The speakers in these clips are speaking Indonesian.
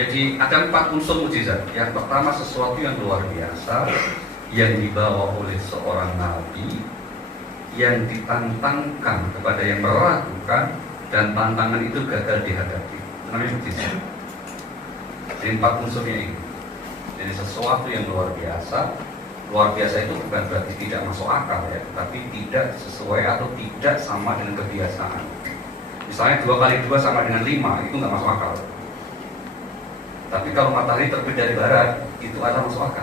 Jadi ada 4 unsur mukjizat. Yang pertama sesuatu yang luar biasa yang dibawa oleh seorang nabi yang ditantangkan kepada yang meragukan dan tantangan itu gagal dihadapi. Namanya mukjizat. Jadi 4 unsurnya ini. Jadi sesuatu yang luar biasa. Luar biasa itu bukan berarti tidak masuk akal ya, tapi tidak sesuai atau tidak sama dengan kebiasaan. Misalnya 2 kali 2 sama dengan 5, itu nggak masuk akal. Tapi kalau matahari terbit dari barat, itu ada masuk akal,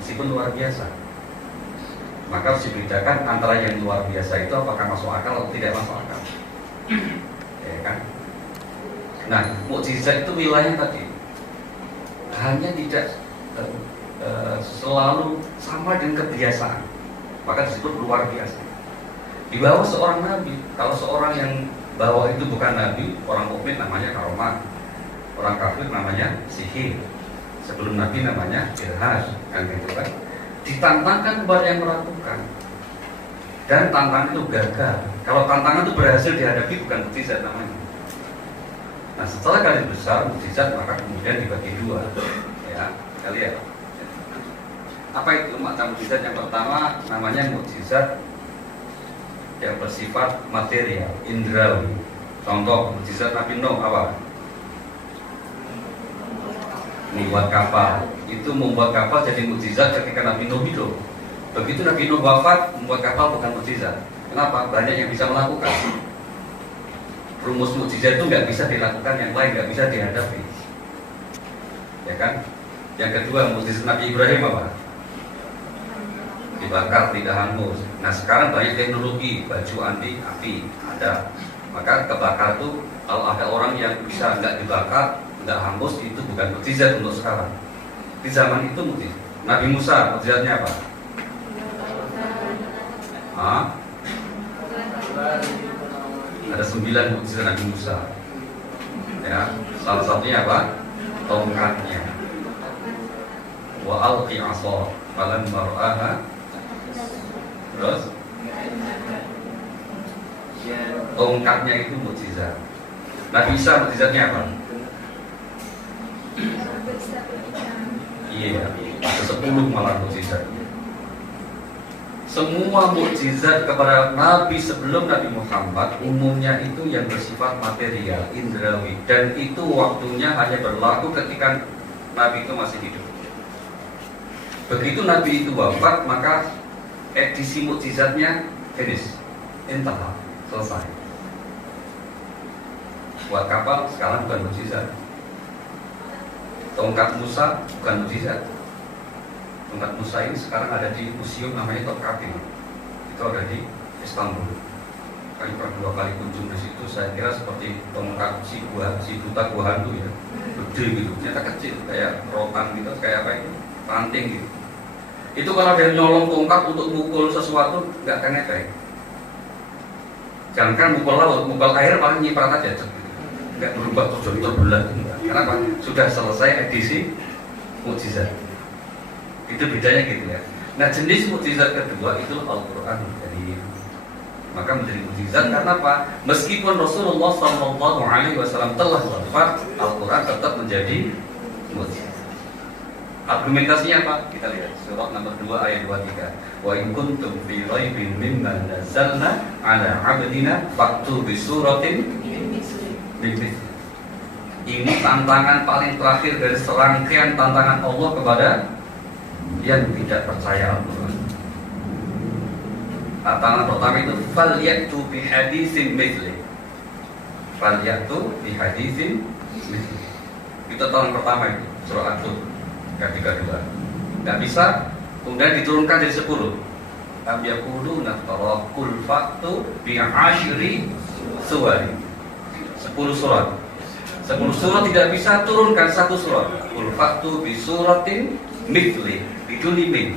meskipun luar biasa. Maka harus dibedakan antara yang luar biasa itu apakah masuk akal atau tidak masuk akal. Ya kan? Nah, mukjizat itu wilayahnya tadi hanya tidak selalu sama dengan kebiasaan, maka disebut luar biasa. Di bawah seorang nabi, kalau seorang yang bawa itu bukan nabi, orang mukmin namanya karomah, orang kafir namanya sihir, sebelum nabi namanya ilham, kan gitu kan. Ditantangkan kepada yang meragukan, dan tantangan itu gagal. Kalau tantangan itu berhasil dihadapi, bukan mukjizat namanya. Nah, setelah garis besar mukjizat, maka kemudian dibagi 2. Ya, kita lihat. Apa itu makna mukjizat? Yang pertama namanya mukjizat yang bersifat material, indrawi. Contoh mukjizat Nabi Nuh apa? Membuat kapal. Itu membuat kapal jadi mukjizat ketika Nabi Nuh hidup. Begitu Nabi Nuh wafat, membuat kapal bukan mukjizat. Kenapa? Banyak yang bisa melakukan. Rumus mukjizat itu nggak bisa dilakukan, yang lain nggak bisa dihadapi. Ya kan? Yang kedua mukjizat Nabi Ibrahim apa? Dibakar tidak hangus. Nah sekarang banyak teknologi baju anti api ada, maka kebakar itu kalau ada orang yang bisa nggak dibakar, nggak hangus, itu bukan mukjizat untuk sekarang. Di zaman itu mukjizat. Nabi Musa mukjizatnya apa? Ada 9 mukjizat Nabi Musa. Ya, salah satunya apa? Tongkatnya. Wa alqi 'asha falamma ra'aha. Terus tongkatnya itu mukjizat. Nabi Isa mukjizatnya apa? Iya, ada 10 malah mukjizat. Semua mukjizat kepada Nabi sebelum Nabi Muhammad umumnya itu yang bersifat material, indrawi, dan itu waktunya hanya berlaku ketika Nabi itu masih hidup. Begitu Nabi itu wafat, maka edisi mukjizatnya finish, intah, selesai. Buat kapal sekarang bukan mukjizat. Tongkat Musa bukan mukjizat. Tongkat Musa ini sekarang ada di museum namanya Topkapi. Itu ada di Istanbul. Kami pernah 2 kali kunjung di situ. Saya kira seperti tongkat si buta gua hantu ya, gede gitu. Ternyata kecil, kayak rotan gitu, kayak apa itu, ranting gitu. Itu kalau dia nyolong tongkat untuk mukul sesuatu nggak akan efek. Jangankan mukul laut, mukul air malah nyiprat aja, nggak berubah terbelah. Kenapa? Sudah selesai edisi mukjizat. Itu bedanya gitu ya. Nah jenis mukjizat kedua itu Al-Quran. Jadi maka menjadi mukjizat karena apa? Meskipun Rasulullah SAW telah wafat, Al-Quran tetap menjadi mukjizat. Argumentasinya apa? Kita lihat surat nomor 2 ayat 23. Wa in kuntum fi raibin mimma nazzalna ala 'abdina fa'tu bi suratin min mithli. Ini tantangan paling terakhir dari serangkaian tantangan Allah kepada yang tidak percaya Al-Quran. Tantangan pertama itu falyatu bi haditsin mithli. Falyatu bi haditsin mithli. Itu tantangan pertama itu, surah At-Tur. Ketika 2 nggak bisa, kemudian diturunkan jadi 10. Am yaquluna tarakul fa'tu bi 'ashri suwari. 10 surat. 10 surat tidak bisa, turunkan 1 surat. Qul fa'tu bi suratin mithli biduni min.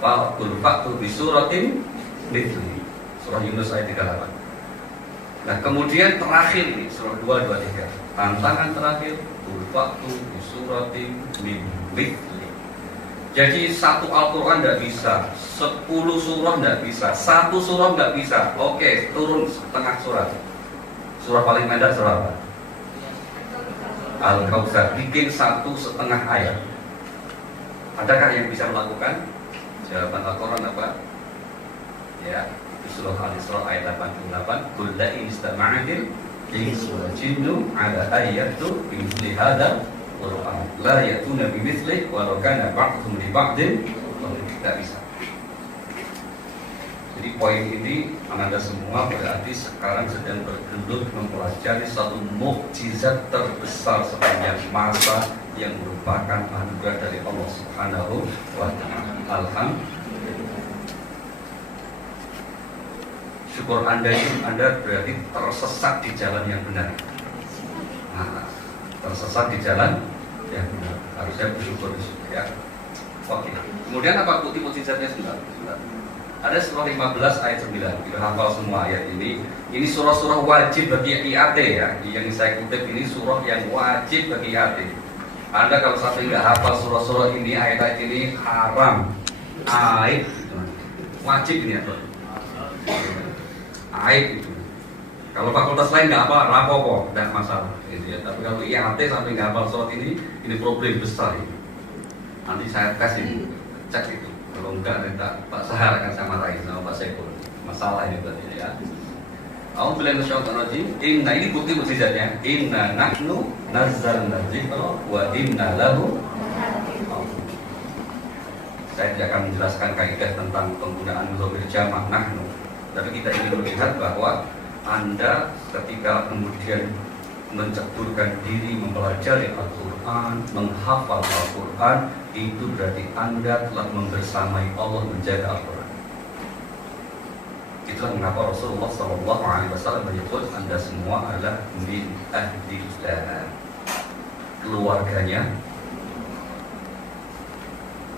Qul fa'tu bi suratin mithli. Surah Yunus ayat 38. Nah, kemudian terakhir ini surah 2 23. Tantangan terakhir Fa'tu bi suratin min mithli. Jadi 1 Al-Quran tidak bisa, 10 surah tidak bisa, 1 surah tidak bisa. Oke, turun setengah surat. Surah paling pendek surah apa? Al-Kautsar, bikin 1,5 ayat. Adakah yang bisa melakukan? Jawaban Al-Quran apa? Ya, itu surah Al-Isra ayat 88. Qul la in istama'atil insu wal jinnu ala ayatu bimithli hadzal Qur'an la ya'tuna bimithlihi walau kana ba'dhum li ba'din tidak bisa. Jadi poin ini Anda semua berarti sekarang sedang bergelut mempelajari satu mukjizat terbesar sepanjang masa yang merupakan anugerah dari Allah Subhanahu wa Ta'ala. Alhamdulillah. Syukur Anda itu Anda berarti tersesat di jalan yang benar. Nah, tersesat di jalan yang benar. Harusnya bersyukur ya. Oke. Kemudian apa bukti mukjizatnya sebentar? Ada surah 15 ayat 9. Kita hafal semua ayat ini. Ini surah-surah wajib bagi IAT ya. Yang saya kutip ini surah yang wajib bagi IAT. Anda kalau sampai nggak hafal surah-surah ini, ayat-ayat ini haram. Aib wajib ini ya. Aib itu. Kalau fakultas lain nggak apa, rapopo, tidak masalah. Gitu ya. Tapi kalau IAT sampai nggak hafal surat ini problem besar ini. Nanti saya kasih cek itu. Kalau enggak, Pak Sahar akan saya marahin sama Pak Saiful. Masalah ini berarti ya. A'udzubillahi minasyaitonir rajim. Inna, ini bukti mukjizatnya. Inna nahnu nazzalna dzikra wa inna lahu. Saya tidak akan menjelaskan kaidah tentang penggunaan dhamir jamak nahnu. Tapi kita ingin melihat bahwa Anda ketika kemudian menceburkan diri mempelajari Al-Quran, menghafal Al-Quran, itu berarti Anda telah membersamai Allah menjaga Al-Quran. Itulah mengapa Rasulullah SAW menyebut Anda semua adalah min ahlillah, keluarganya.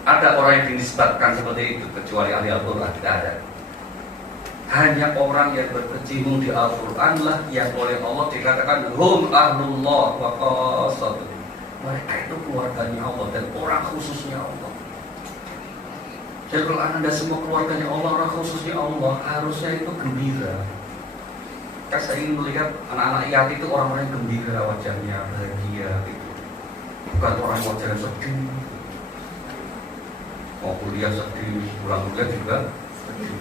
Ada orang yang dinisbatkan seperti itu kecuali ahli Al-Quran? Tidak ada. Hanya orang yang berkecimpung di Al-Quran lah yang oleh Allah dikatakan hum ahlullah wa qassatuh. Mereka itu keluarganya Allah dan orang khususnya Allah. Jadi kalau Anda semua keluarganya Allah, orang khususnya Allah, harusnya itu gembira. Kan saya ingin melihat anak-anak IAT itu orang-orang yang gembira wajahnya, bahagia gitu. Bukan orang wajahnya sedih. Mau kuliah sedih, pulang kuliah juga sedih.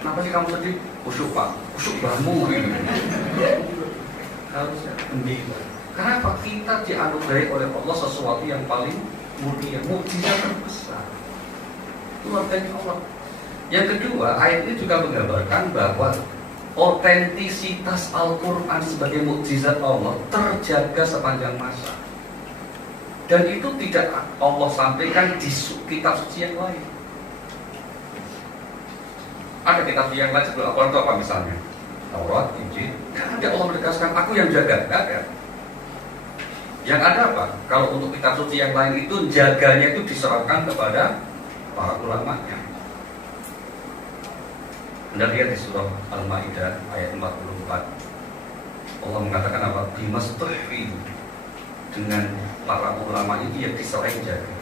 Kenapa sih kamu sedih? Khusyuk Pak, khusyuk banmu gitu. Harusnya gembira. Kenapa? Kita dianugerahi oleh Allah sesuatu yang paling mulia, mukjizat terbesar. Keluarganya Allah. Yang kedua, ayat ini juga menggambarkan bahwa otentisitas Al-Quran sebagai mukjizat Allah terjaga sepanjang masa. Dan itu tidak Allah sampaikan di kitab suci yang lain. Ada kitab suci yang lain sebelum Al-Quran itu apa misalnya? Taurat, Injil. Kan ada Allah menegaskan, aku yang jaga. Tidak ada. Yang ada apa? Kalau untuk kitab suci yang lain itu jaganya itu diserahkan kepada para ulamanya. Anda lihat di surah Al-Maidah ayat 44. Allah mengatakan apa? Bimastahfi, dengan para ulama itu yang diserahin jaga.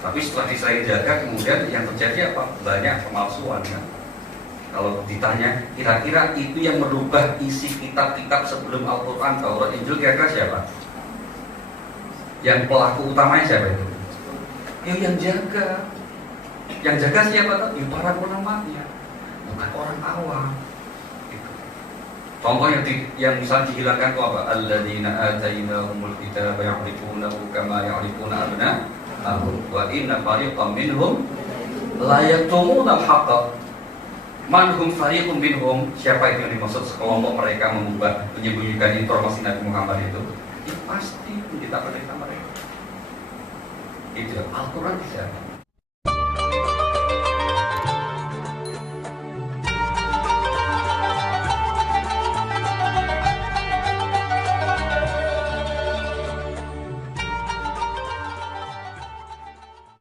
Tapi setelah diserahin jaga, kemudian yang terjadi apa? Banyak pemalsuan kan? Kalau ditanya, kira-kira itu yang merubah isi kitab-kitab sebelum Al-Quran, Taurat, Injil, kira-kira siapa? Yang pelaku utamanya siapa itu? Ya yang jaga. Yang jaga siapa tadi? Para ulamanya, bukan orang awam. Gitu. Contoh yang bisa dihilangkan itu apa? Alladzina atainahumul kitaba ya'rifunahu kama ya'rifuna abna'ahum wa inna fariqan minhum la yaktumuna al-haqqa. Man hum fariqun minhum, siapa itu yang dimaksud sekelompok mereka menyembunyikan informasi Nabi Muhammad itu? Ya pasti pendeta-pendeta mereka. Itu Al-Quran tidak.